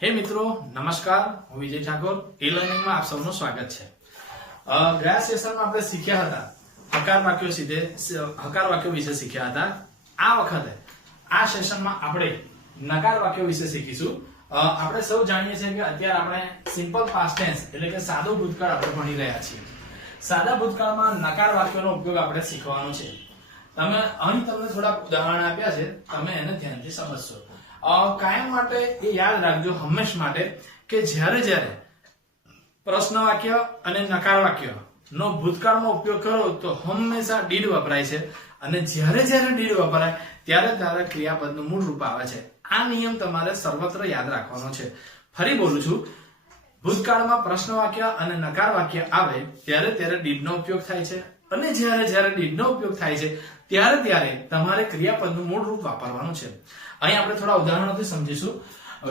हे मित्रों नमस्कार, હું વિજય ઠાકોર એ લર્નિંગ માં આપ સૌનું સ્વાગત છે। ગયા સેશનમાં આપણે શીખ્યા હતા હકાર વાક્યો વિશે શીખ્યા હતા। આ વખતે આ સેશનમાં આપણે નકાર વાક્યો વિશે શીખીશું। આપણે સૌ જાણીએ છીએ કે અત્યારે આપણે સિમ્પલ પાસ્ટ ટેન્સ એટલે કે સાદો ભૂતકાળ આપણે ભણી રહ્યા છીએ। સાદા ભૂતકાળમાં નકાર વાક્યોનો ઉપયોગ આપણે શીખવાનો છે। તમે અહીં તમને થોડા ઉદાહરણ આપ્યા છે, તમે એને ધ્યાનથી સમજશો। કાયમ માટે એ યાદ રાખજો હંમેશ માટે કે જ્યારે જ્યારે પ્રશ્ન વાક્ય અને નકાર વાક્ય નો ભૂતકાળમાં ઉપયોગ કરો તો હંમેશા ડીડ વપરાય છે અને જ્યારે જ્યારે ડીડ વપરાય ત્યારે ત્યારે ક્રિયાપદનું મૂળ રૂપ આવે છે। આ નિયમ તમારે સર્વત્ર યાદ રાખવાનો છે। ફરી બોલું છું, ભૂતકાળમાં પ્રશ્ન વાક્ય અને નકાર વાક્ય આવે ત્યારે ત્યારે ડીડનો ઉપયોગ થાય છે અને જ્યારે જ્યારે ડીડનો ઉપયોગ થાય છે ત્યારે ત્યારે તમારે ક્રિયાપદનું મૂળ રૂપ વાપરવાનું છે। અહીં આપણે થોડા ઉદાહરણોથી સમજીશું।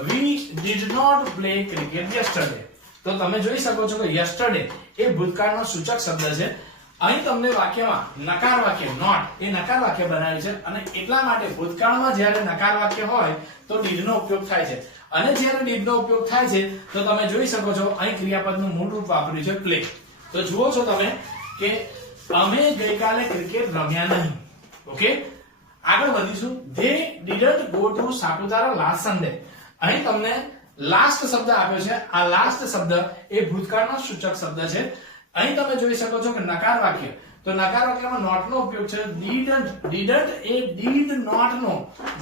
We did not play cricket yesterday। તો તમે જોઈ શકો છો કે yesterday એ ભૂતકાળનો સૂચક શબ્દ છે। અહીં તમને વાક્યમાં નકાર વાક્ય not એ નકાર વાક્ય બનાવ્યું છે અને એટલા માટે ભૂતકાળમાં જ્યારે નકાર વાક્ય હોય તો did નો ઉપયોગ થાય છે અને જ્યારે did નો ઉપયોગ થાય છે તો તમે જોઈ શકો છો અહીં ક્રિયાપદનું મૂળ રૂપ વાપર્યું છે play। તો જુઓ છો તમે કે અમે ગઈકાલે ક્રિકેટ રમ્યા નહીં। ઓકે, આગળ વધીશું। they didn't go to Saputara last Sunday। અહીં તમને લાસ્ટ શબ્દ આપ્યો છે। આ લાસ્ટ શબ્દ એ ભૂતકાળનો સૂચક શબ્દ છે। અહીં તમે જોઈ શકો છો કે નકાર વાક્ય, તો નકાર વાક્યમાં નોટ નો ઉપયોગ છે। didn't એ did not નો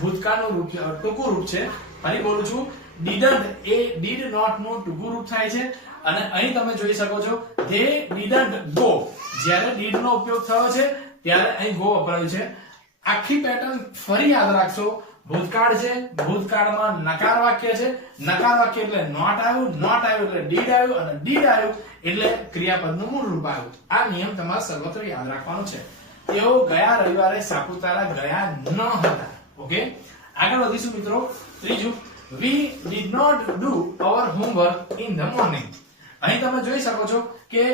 ભૂતકાળનું રૂપ ટૂંકું રૂપ છે। ફરી બોલું છું, didn't એ did not નું ટૂંકું રૂપ થાય છે અને અહીં તમે જોઈ શકો છો they didn't go, જ્યારે did નો ઉપયોગ થયો છે ત્યારે અહીં go વપરાયું છે। આખી પેટર્ન ફરી યાદ રાખશો। ભૂતકાળ છે, ભૂતકાળમાં નકાર વાક્ય છે, નકાર વાક્ય એટલે નોટ આવ્યું, નોટ આવ્યું એટલે ડીડ આવ્યું અને ડીડ આવ્યું એટલે ક્રિયાપદનું મૂળ રૂપ આવ્યું। આ નિયમ તમારે સર્વત્ર યાદ રાખવાનો છે। તેઓ ગયા રવિવારે સાપુતારા ગયા ન હતા। ઓકે, આગળ વધીશું મિત્રો। ત્રીજું, we did not do our homework in the morning। અહીં તમે જોઈ શકો છો કે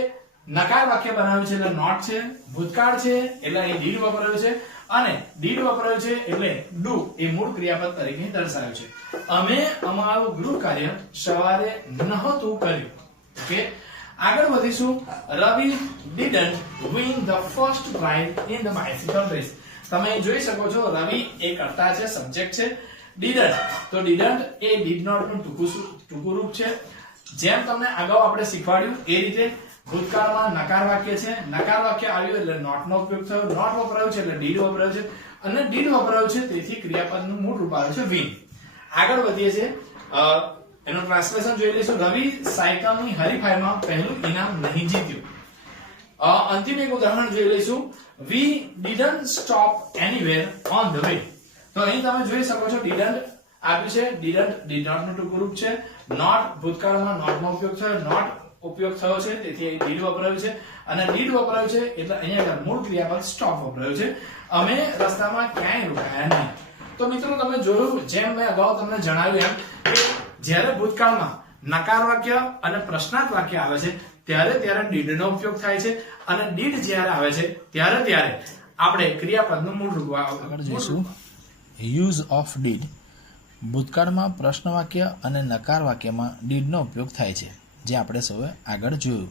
નકાર વાક્ય બનાવ્યું છે એટલે નોટ છે, ભૂતકાળ છે એટલે અહીં ડીડ વપરાયું છે અને ડીડ વપરાયું છે એટલે ડુ એ મૂળ ક્રિયાપદ તરીકે દર્શાવ્યું છે। અમે અમારું ગૃહ કાર્ય સવારે નહોતું કર્યું। ઓકે, આગળ વધીશું। રવિ didn't win the first prize in the bicycle race। તમે જોઈ શકો છો રવિ એ કર્તા છે, સબ્જેક્ટ છે। didn't તો didn't એ did not નું ટૂંકું રૂપ છે। જેમ તમને અગાઉ આપણે શીખવાડ્યું એ રીતે ભૂતકાળમાં નકાર વાક્ય છે, નકાર વાક્ય આવ્યું એટલે નોટ નો ઉપયોગ થયો, નોટ વપરાયું છે એટલે ડીડ વપરાયું છે અને ડીડ વપરાયું છે તેથી ક્રિયાપદનું મૂળ રૂપ આવે છે win। આગળ વધીએ છીએ, એનું ટ્રાન્સલેશન જોઈ લઈશું। રવિ સાયકલની હરીફાઈમાં પહેલું ઇનામ નહીં જીત્યું। અંતિમ એક ઉદાહરણ જોઈ લઈશું। we didn't stop anywhere on the way। તો અહીં તમે જોઈ શકો છો didn't આપ્યું છે, didn't did not નું ટૂંકું રૂપ છે। not ભૂતકાળમાં not નો ઉપયોગ થયો, not ઉપયોગ થયો છે તેથી અહીં ડીડ વપરાયું છે અને ડીડ વપરાયું છે એટલે અહીંયા મૂળ ક્રિયાપદ સ્ટોપ વપરાયું છે। અમે રસ્તામાં ક્યાંય રોકાયા નહીં। તો મિત્રો તમે જોયું, જેમ મેં અગાઉ તમને જણાવ્યું એમ કે જ્યારે ભૂતકાળમાં નકાર વાક્ય અને પ્રશ્નાર્થ વાક્ય આવે છે ત્યારે ત્યારે ડીડ નો ઉપયોગ થાય છે અને ડીડ જ્યારે આવે છે ત્યારે ત્યારે આપણે ક્રિયાપદનું મૂળ રૂપ આગળ જોઈશું। Use of did. ભૂતકાળમાં પ્રશ્ન વાક્ય અને નકાર વાક્યમાં ડીડનો ઉપયોગ થાય છે, જે આપણે સૌએ આગળ જોયું।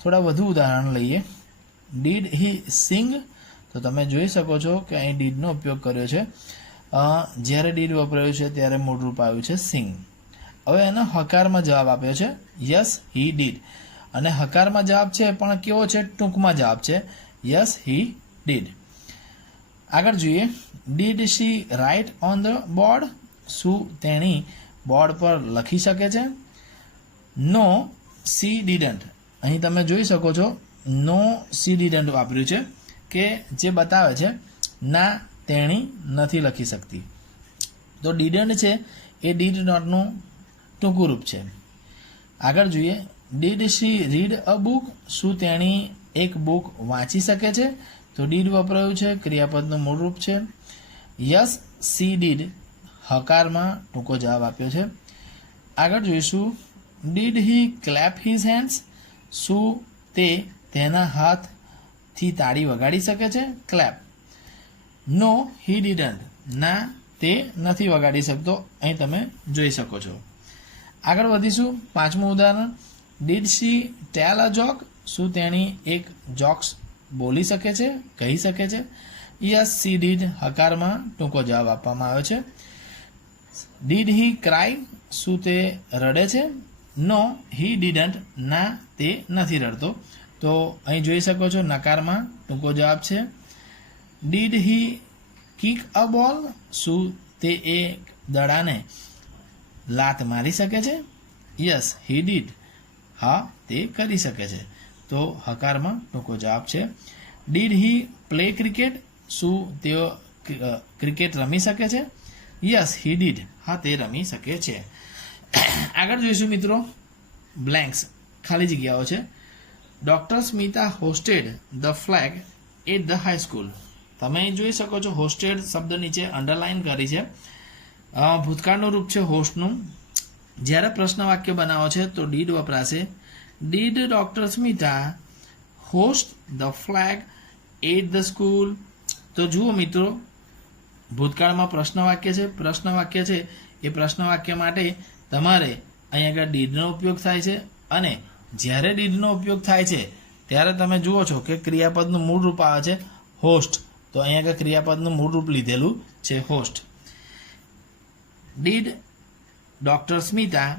થોડા વધુ ઉદાહરણ લઈએ। ડીડ હી સિંગ। તો તમે જોઈ શકો છો કે અહીં ડીડનો ઉપયોગ કર્યો છે। જ્યારે ડીડ વપરાયું છે ત્યારે મૂળ રૂપ આવ્યું છે સિંગ। હવે એનો હકારમાં જવાબ આપ્યો છે યસ હી ડીડ અને હકારમાં જવાબ છે પણ કેવો છે? ટૂંકમાં જવાબ છે યસ હી ડીડ। આગળ જોઈએ। Did she write on the board. શું તેણી બોર્ડ પર લખી શકે છે? No she didn't. અહીં તમે જોઈ શકો છો નો સી ડીડન્ટ વાપર્યું છે કે જે બતાવે છે ના તેણી નથી લખી શકતી। તો ડીડન્ટ છે એ ડીડ નોટનું ટૂંકું રૂપ છે। આગળ જોઈએ। Did she read a book. શું તેણી એક બુક વાંચી શકે છે? તો ડીડ વપરાયું છે, ક્રિયાપદનું મૂળ રૂપ છે। યસ સી ડીડ હકારમાં ટૂંકો જવાબ આપ્યો છે। આગળ જોઈશું। Did he clap his hands. શું તે તેના હાથથી તાળી વગાડી શકે છે? ક્લેપ। નો હી ડીડન્ટ ના તે નથી વગાડી શકતો। અહીં તમે જોઈ શકો છો। આગળ વધીશું. પાંચમું ઉદાહરણ, did she tail a joke? શું તેણી એક જોક્સ બોલી શકે છે, કહી શકે છે? યસ સી ડીડ, હકારમાં ટૂંકો જવાબ આપવામાં આવ્યો છે. Did he cry? શું તે રડે છે? નો હી ડીડન્ટ, ના તે નથી રડતો. તો અહીં જોઈ શકો છો નકારમાં ટૂંકો જવાબ છે. ડીડ હી કિક અ બોલ? શું તે એક દડાને લાત મારી શકે છે? યસ હી ડીડ, હા તે કરી શકે છે. તો હકારમાં ટૂંકો જવાબ છે. Did he play cricket? શું તેઓ ક્રિકેટ રમી શકે છે? યસ હી ડીડ, હા તે રમી શકે છે. આગળ જોઈશું મિત્રો બ્લેન્ક્સ, ખાલી જગ્યાઓ છે. Doctor Smita hosted the flag at the high school. તમે જોઈ શકો છો હોસ્ટેડ શબ્દ નીચે અંડરલાઈન કરી છે. ભૂતકાળનું રૂપ છે હોસ્ટનું. જ્યારે પ્રશ્ન વાક્ય બનાવો છે તો ડીડ વપરાશે. Did doctor Smita host the flag at the school? તો જુઓ મિત્રો, ભૂતકાળમાં પ્રશ્ન વાક્ય છે. પ્રશ્ન વાક્ય છે એ પ્રશ્ન વાક્ય માટે તમારે અહીં આગળ ડીડનો ઉપયોગ થાય છે, અને જ્યારે ડીડનો ઉપયોગ થાય છે ત્યારે તમે જુઓ છો કે ક્રિયાપદનું મૂળ રૂપ આવે છે હોસ્ટ. તો અહીં આગળ ક્રિયાપદનું મૂળ રૂપ લીધેલું છે host. Did doctor Smita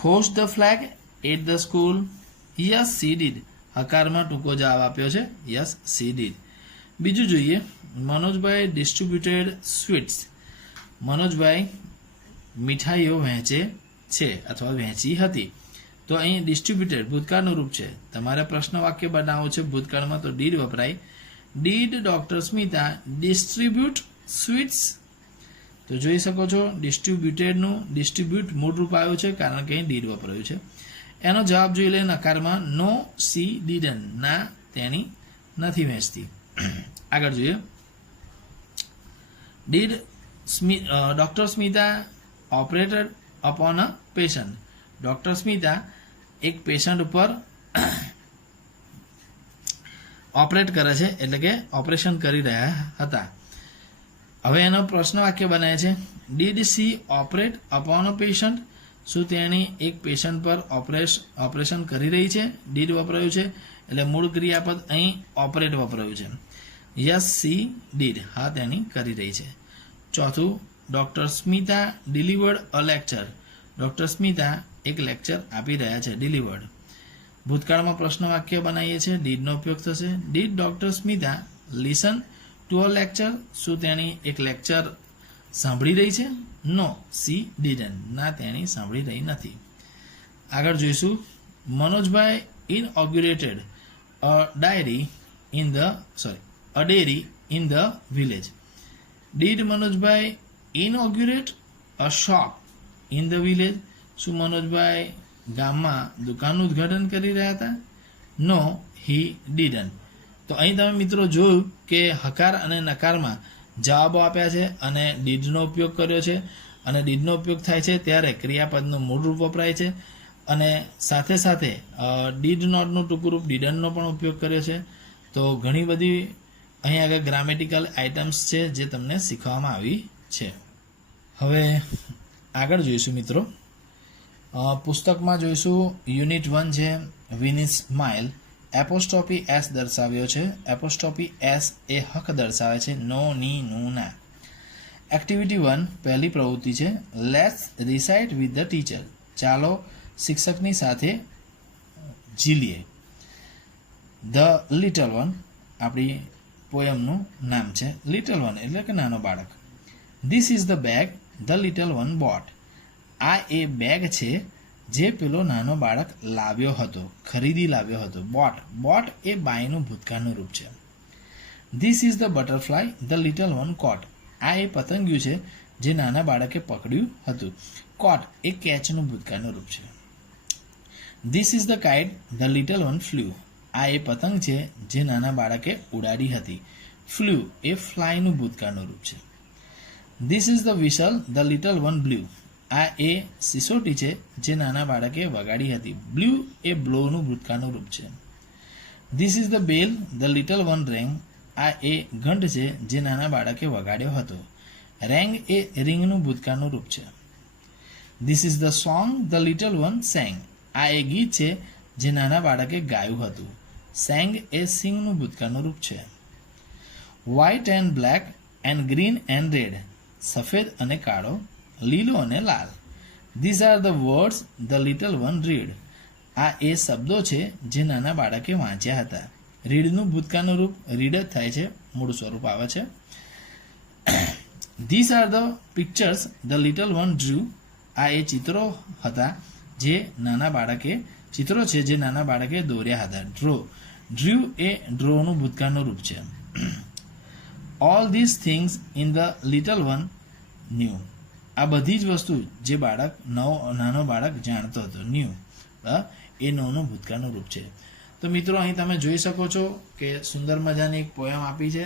host the flag at the school? Yes she did, હકારમાં ટૂંકો જવાબ આપ્યો છે. Yes she did. બીજું જોઈએ, મનોજભાઈ ડિસ્ટ્રીબ્યુટેડ સ્વીટ્સ. મનોજભાઈ મીઠાઈઓ વહેંચે છે અથવા વહેંચી હતી. તો અહીં ડિસ્ટ્રીબ્યુટેડ ભૂતકાળનું રૂપ છે. તમારે પ્રશ્ન વાક્ય બનાવવું છે ભૂતકાળમાં, તો ડીડ વપરાય. Did doctor Smita distribute sweets? તો જોઈ શકો છો ડિસ્ટ્રીબ્યુટેડનું ડિસ્ટ્રીબ્યુટ મૂળ રૂપ આવ્યું છે કારણ કે અહીં ડીડ વપરાયું છે. એનો જવાબ જોઈ લે નકારમાં. નો સી ડીડન, ના તેણી નથી વહેંચતી. આગળ જોઈએ, did doctor Smita operated upon a patient? Doctor Smita એક પેશન્ટ ઉપર ઓપરેટ કરે છે, એટલે કે ઓપરેશન કરી રહ્યા હતા. હવે એનો પ્રશ્ન વાક્ય બનાવે છે. Did she operate upon a patient? શું તેણી એક પેશન્ટ પર ઓપરેશન કરી રહી છે? ડીડ વપરાયું છે એટલે મૂળ ક્રિયાપદ અહીં ઓપરેટ વપરાયું છે. યસ સી ડીડ, હા તેણી કરી રહી છે. ચોથું, ડોક્ટર સ્મિતા ડિલિવર્ડ અ લેક્ચર? ડોક્ટર સ્મિતા એક લેક્ચર આપી રહ્યા છે. ડિલિવર્ડ. ભૂતકાળમાં પ્રશ્ન વાક્ય બનાવીએ છીએ, ડીડનો ઉપયોગ થશે. Did doctor Smita listen to a lecture? શું તેણી એક લેક્ચર સાંભળી રહી છે? નો સી ડીડન, ના તેણી સાંભળી રહી નથી. આગળ જોઈશું, Manojbhai inaugurated a dairy in the village? Did Manojbhai inaugurate a shop in the village? શું મનોજભાઈ ગામમાં દુકાનનું ઉદ્ઘાટન કરી રહ્યા હતા? નો હી ડીડન. તો અહીં તમે મિત્રો જોયું કે હકાર અને નકારમાં જવાબો આપ્યા છે અને ડીડનો ઉપયોગ કર્યો છે. અને ડીડનો ઉપયોગ થાય છે ત્યારે ક્રિયાપદનું મૂળ રૂપ વપરાય છે, અને સાથે સાથે ડીડ નોટનું ટૂંકું રૂપ ડીડનનો પણ ઉપયોગ કર્યો છે. તો ઘણી બધી અહીં આગળ ગ્રામેટિકલ આઇટમ્સ છે જે તમને શીખવામાં આવી છે. હવે આગળ જોઈશું મિત્રો, પુસ્તકમાં જોઈશું યુનિટ 1 છે વિનીસ સ્માઇલ. એપોસ્ટ્રોફી એસ દર્શાવ્યો છે. એપોસ્ટ્રોફી એસ એ હક દર્શાવે છે. નો, ની, નું, ના. એક્ટિવિટી 1 પહેલી પ્રવૃત્તિ છે let's recite with the teacher. ચાલો શિક્ષકની સાથે ઝીલીએ. ધ લિટલ વન આપણી પોયમનું નામ છે. લિટલ વન એટલે કે નાનો બાળક. This is the bag the little one boat. આ એ બેગ છે જે પેલો નાનો બાળક લાવ્યો હતો, ખરીદી લાવ્યો હતો. બોટ એ બાયનું ભૂતકાળનું રૂપ છે. This is the butterfly the little one caught. આ એ પતંગિયું છે જે નાના બાળકે પકડ્યું હતું. કોટ એ કેચનું ભૂતકાળનું રૂપ છે. This is the kite the little one flew. આ એ પતંગ છે જે નાના બાળકે ઉડાડી હતી. ફ્લ્યુ એ ફ્લાયનું ભૂતકાળનું રૂપ છે. This is the whistle the little one blue. આ એ સિસોટી છે જે નાના બાળકે વગાડી હતી. બ્લ્યુ એ બ્લોનું ભૂતકાળનું રૂપ છે. This is the bell the little one રેંગ. આ એ ઘંટ છે જે નાના બાળકે વગાડ્યો હતો. રેંગ એ રિંગનું ભૂતકાળનું રૂપ છે. This is the song the little one sang. આ એ ગીત છે જે નાના બાળકે ગાયું હતું. સેંગ એ સિંગનું ભૂતકાળનું રૂપ છે. White and black and green and red. સફેદ અને કાળો, લીલો અને લાલ. These are the words the little one read. આ એ શબ્દો છે જે નાના બાળકે વાંચ્યા હતા. રીડનું ભૂતકાળનું રૂપ રીડ જ થાય છે, મૂળ સ્વરૂપ આવે છે. This are the pictures the little one drew. આ એ ચિત્રો હતા જે નાના બાળકે ચિત્રો છે જે નાના બાળકે દોર્યા હતા. ડ્રુ એ ડ્રોનું ભૂતકાળનું રૂપ છે. All this things in the little one new. આ બધી જ વસ્તુ જે નાનો બાળક જાણતો હતો. ન્યૂ એ નોનું ભૂતકાળનું રૂપ છે. તો મિત્રો અહીં તમે જોઈ શકો છો કે સુંદર મજાની એક પોયમ આપી છે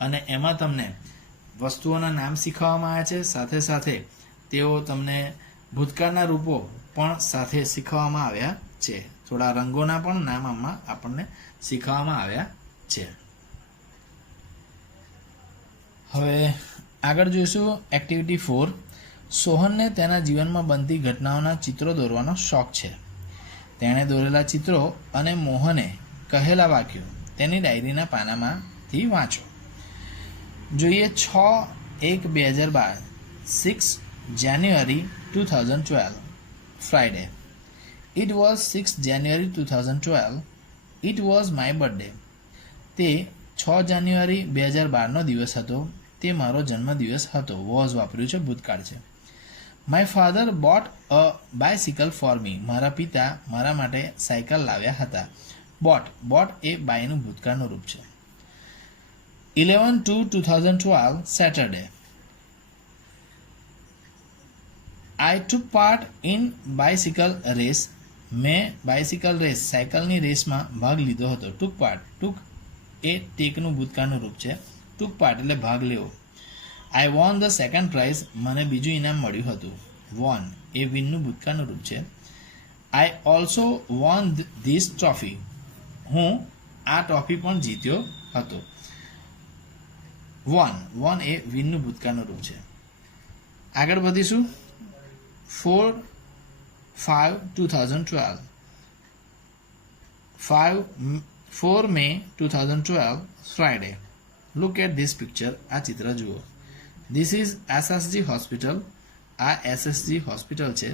અને એમાં તમને વસ્તુઓના નામ શીખવવામાં આવ્યા છે. સાથે સાથે તેઓ તમને ભૂતકાળના રૂપો પણ સાથે શીખવવામાં આવ્યા છે. થોડા રંગોના પણ નામ આમાં આપણને શીખવવામાં આવ્યા છે. હવે આગળ જોઈશું એક્ટિવિટી 4. સોહનને તેના જીવનમાં બનતી ઘટનાઓના ચિત્રો દોરવાનો શોખ છે. તેણે દોરેલા ચિત્રો અને મોહને કહેલા વાક્યો તેની ડાયરીના પાનામાંથી વાંચો. જોઈએ 6/1/2012, 6 January 2012, Friday. It was 6 January 2012. It was my birthday. તે 6 જાન્યુઆરી 2012નો દિવસ હતો. તે મારો જન્મદિવસ હતો. વોઝ વાપર્યું છે, ભૂતકાળ છે. My father bought a bicycle for me. મારા પિતા મારા માટે સાયકલ લાવ્યા હતા. બોટ એ બાયનું ભૂતકાળનું રૂપ છે. 11/2/2012, Saturday. I took part in bicycle race. મેં બાયસિકલ રેસ સાયકલની રેસમાં ભાગ લીધો હતો. ટુક એ ટેકનું ભૂતકાળનું રૂપ છે. ટુક પાર્ટ એટલે ભાગ લેવો. આઈ વોન ધ સેકન્ડ પ્રાઇઝ. મને બીજું ઇનામ મળ્યું હતું. વોન એ વિનનું ભૂતકાળનું રૂપ છે. I also won this trophy. હું આ ટ્રોફી પણ જીત્યો હતો. વોન એ વિનનું ભૂતકાળનું રૂપ છે. આગળ વધીશું. 4/5/2012, 4 May 2012, Friday. Look at this picture. આ ચિત્ર જુઓ. This is SSG hospital. આ SSG હોસ્પિટલ છે.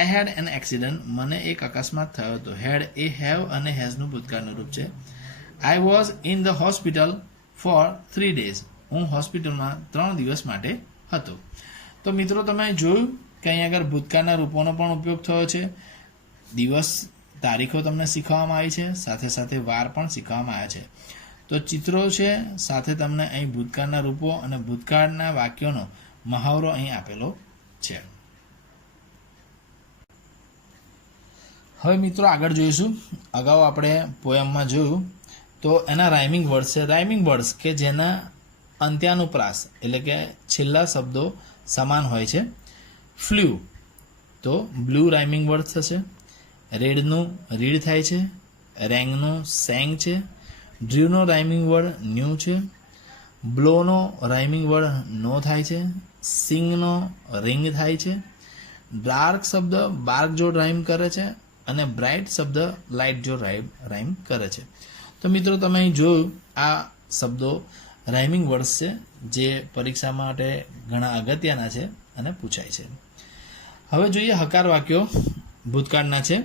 I had an accident. મને એક અકસ્માત થયો હતો. Had એ have અને hasનું ભૂતકાળનું રૂપ છે. I was in the hospital for 3 days. હું હોસ્પિટલમાં 3 દિવસ માટે હતો. તો મિત્રો તમે જોયું કે અહીં આગળ ભૂતકાળના રૂપોનો પણ ઉપયોગ થયો છે. દિવસ તારીખો તમને શીખવવામાં આવી છે, સાથે સાથે વાર પણ શીખવવામાં આવ્યા છે. તો ચિત્રો છે, સાથે તમને અહીં ભૂતકાળના રૂપો અને ભૂતકાળના વાક્યોનો મહાવરો અહીં આપેલો છે. હવે મિત્રો આગળ જોઈશું. અગાઉ આપણે પોયમમાં જોયું તો એના રાઇમિંગ વર્ડ્સ છે. રાઇમિંગ વર્ડ્સ કે જેના અંત્યાનુપ્રાસ એટલે કે છેલ્લા શબ્દો સમાન હોય છે. ફ્લ્યુ તો બ્લુ રાઇમિંગ વર્ડ થશે. રેડનું રીડ થાય છે. રેંગનું સેંગ છે. ડ્રીવનો રાઇમિંગ વર્ડ ન્યૂ છે. બ્લોનો રાઇમિંગ વર્ડ નો થાય છે. સિંગનો રિંગ થાય છે. ડાર્ક શબ્દ બાર્ક જોડ રાઇમ કરે છે અને બ્રાઇટ શબ્દ લાઇટ જોડ રાઇમ કરે છે. તો મિત્રો તમે અહીં જોયું આ શબ્દો રાઇમિંગ વર્ડ્સ છે જે પરીક્ષા માટે ઘણા અગત્યના છે અને પૂછાય છે. હવે જોઈએ હકાર વાક્યો ભૂતકાળના છે.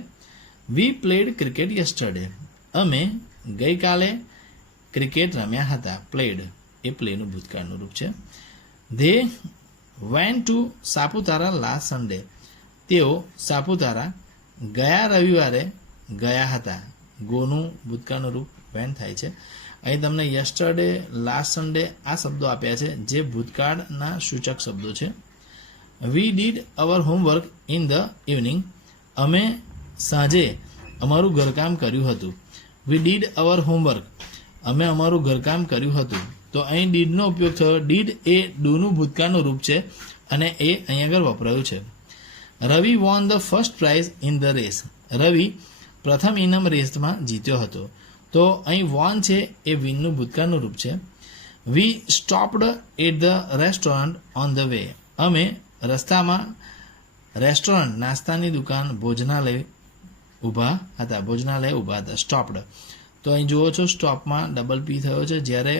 વી પ્લેડ ક્રિકેટ યસ્ટરડે. અમે ગઈકાલે ક્રિકેટ રમ્યા હતા. પ્લેડ એ પ્લેનું ભૂતકાળનું રૂપ છે. They went to Saputara last Sunday. તેઓ સાપુતારા ગયા રવિવારે ગયા હતા. ગોનું ભૂતકાળનું રૂપ વેન થાય છે. અહીં તમને યસ્ટરડે, લાસ્ટ સન્ડે આ શબ્દો આપ્યા છે જે ભૂતકાળના સૂચક શબ્દો છે. We did our homework in the evening. અમે સાંજે અમારું ઘરકામ કર્યું હતું. We did our homework. અમે અમારું ઘરકામ કર્યું હતું. તો અહીં ડીડનો ઉપયોગ થયો. ડીડ એ ડુનું ભૂતકાળનું રૂપ છે અને એ અહીં આગળ વપરાયું છે. Ravi won the first prize in the race. Ravi પ્રથમ ઇનામ રેસમાં જીત્યો હતો. તો અહીં વોન છે એ વિનનું ભૂતકાળનું રૂપ છે. We stopped at the restaurant on the way. અમે રસ્તામાં રેસ્ટોરન્ટ નાસ્તાની દુકાન ભોજનાલય ઊભા હતા સ્ટોપ્ડ. તો અહીં જુઓ છો સ્ટોપમાં ડબલ પી થયો છે. જ્યારે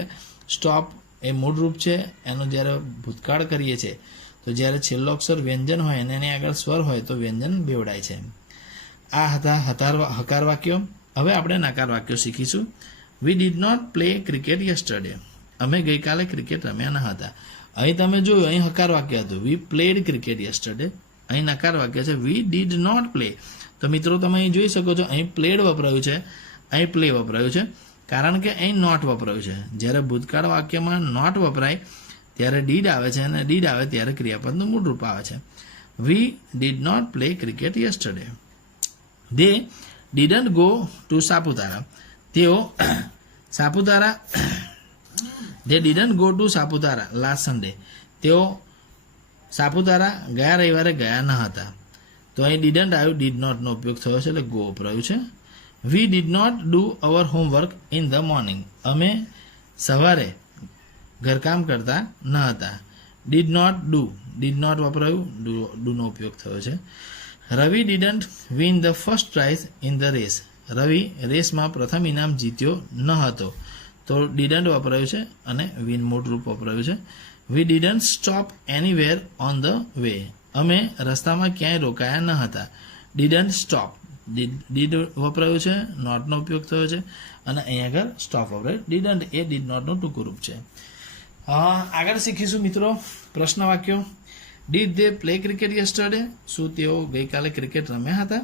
સ્ટોપ એ મૂળરૂપ છે, એનો જ્યારે ભૂતકાળ કરીએ છીએ તો જ્યારે છેલ્લો અક્ષર વ્યંજન હોય અને એની આગળ સ્વર હોય તો વ્યંજન બેવડાય છે. આ હતા હકાર વાક્યો. હવે આપણે નકાર વાક્યો શીખીશું. We did not play cricket yesterday. અમે ગઈકાલે ક્રિકેટ રમ્યા ન હતા. અહીં તમે જોયું, અહીં હકાર વાક્ય હતું વી પ્લેડ ક્રિકેટ યસ્ટરડે. અહીં નકાર વાક્ય છે વી ડીડ નોટ પ્લે. તો મિત્રો તમે અહીં જોઈ શકો છો, અહીં પ્લેડ વપરાયું છે, અહીં પ્લે વપરાયું છે, કારણ કે અહીં નોટ વપરાયું છે. જ્યારે ભૂતકાળ વાક્યમાં નોટ વપરાય ત્યારે ડીડ આવે છે, અને ડીડ આવે ત્યારે ક્રિયાપદનું મૂળ રૂપ આવે છે. We did not play cricket yesterday. They didn't go to Saputara. તેઓ Saputara they didn't go to Saputara last Sunday. તેઓ સાપુતારા ગયા રવિવારે ગયા ન હતા. તો અહીં ડીડન્ટ આવ્યું, ડીડ નોટનો ઉપયોગ થયો છે એટલે ગો વપરાયું છે. We did not do our homework in the morning. અમે સવારે ઘરકામ કરતા ન હતા. ડીડ નોટ વપરાયું, ડુનો ઉપયોગ થયો છે. Ravi didn't win the first prize in the race. Ravi રેસમાં પ્રથમ ઇનામ જીત્યો ન હતો. તો ડીડન્ટ વપરાયું છે અને વિન મૂળ રૂપ વપરાયું છે. We didn't stop anywhere on the way. અમે રસ્તામાં ક્યાંય રોકાયા ન હતા. Didn't stop. ડીડ વપરાયું છે, નોટનો ઉપયોગ થયો છે, અને અહીંયા આગળ સ્ટોપ વપરાયું. ડીડન્ટ એ ડીડ નોટનું ટૂંકું રૂપ છે. આગળ શીખીશું મિત્રો પ્રશ્ન વાક્યો. Did they play cricket yesterday. શું તેઓ ગઈકાલે ક્રિકેટ રમ્યા હતા?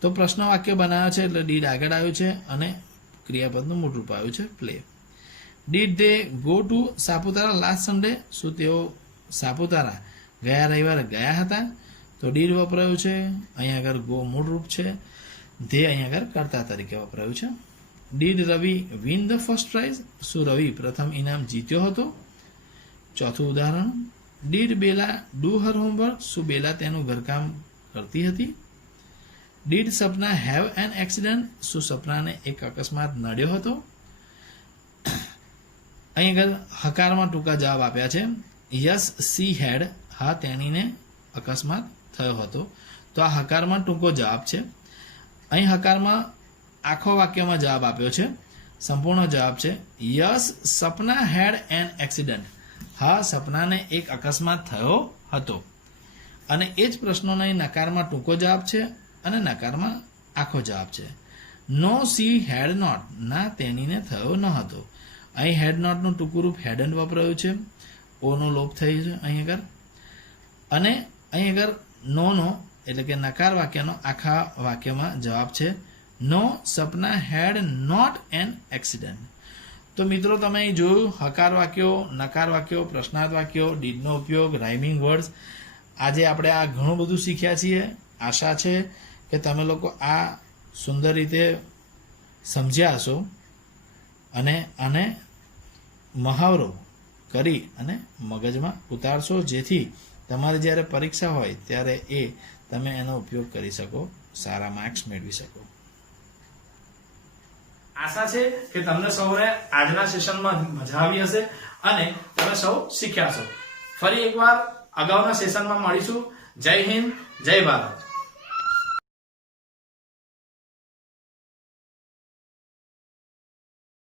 તો પ્રશ્ન વાક્ય બનાવ્યા છે એટલે ડીડ આગળ આવ્યું છે અને ક્રિયાપદનું મૂળ રૂપ આવ્યું છે play. Did they go to Saputara last Sunday. શું તેઓ સાપુતારા ગયા રવિવારે ગયા હતા? તો ડીડ વપરાયું છે, અહીંયા આગળ ગો મૂળ રૂપ છે, ધે અહીંયા આગળ કર્તા તરીકે વપરાયું છે. Did Ravi win the first prize. શું રવિ પ્રથમ ઇનામ જીત્યો હતો? ચોથું ઉદાહરણ. Did Bela do her homework. શું બેલા તેનું ઘરકામ કરતી હતી? Did Sapna have an accident. શું સપનાને એક અકસ્માત નડ્યો હતો? અહીં આગળ હકારમાં ટૂંકા જવાબ આપ્યા છે. Yes she had. હા તેણીને અકસ્માત થયો હતો. તો આ હકારમાં ટૂંકો જવાબ છે. અહીં હકારમાં આખો વાક્યમાં જવાબ આપ્યો છે. સંપૂર્ણ જવાબ છે yes Sapna head an accident. હા સપનાને એક અકસ્માત થયો હતો. અને એ જ પ્રશ્નોનો અહીં નકારમાં ટૂંકો જવાબ છે અને નકારમાં આખો જવાબ છે. No she had not. ના તેણીને થયો ન હતો. અહીં હેડ નોટનું ટૂંકું રૂપ હેડન્ટ વપરાયું છે. ઓનો લોપ થયો છે અહીં આગળ. અને અહીં આગળ નોનો એટલે કે નકાર વાક્યનો આખા વાક્યમાં જવાબ છે નો સપના હેડ નોટ એન એક્સિડન્ટ. તો મિત્રો તમે અહીં જોયું હકાર વાક્યો, નકાર વાક્યો, પ્રશ્નાર્થ વાક્યો, ડીડનો ઉપયોગ, રાઇમિંગ વર્ડ્સ. આજે આપણે આ ઘણું બધું શીખ્યા છીએ. આશા છે કે તમે લોકો આ સુંદર રીતે સમજ્યા હશો અને આને મહાવરો કરી અને મગજમાં ઉતારશો, જેથી તમારે જ્યારે પરીક્ષા હોય ત્યારે એ તમે એનો ઉપયોગ કરી શકો, સારા માર્ક્સ મેળવી શકો. આશા છે કે તમને સૌને આજના સેશનમાં મજા આવી હશે અને તમે સૌ શીખ્યા છો. ફરી એકવાર અગાઉના સેશનમાં મળીશું. જય હિન્દ, જય ભારત.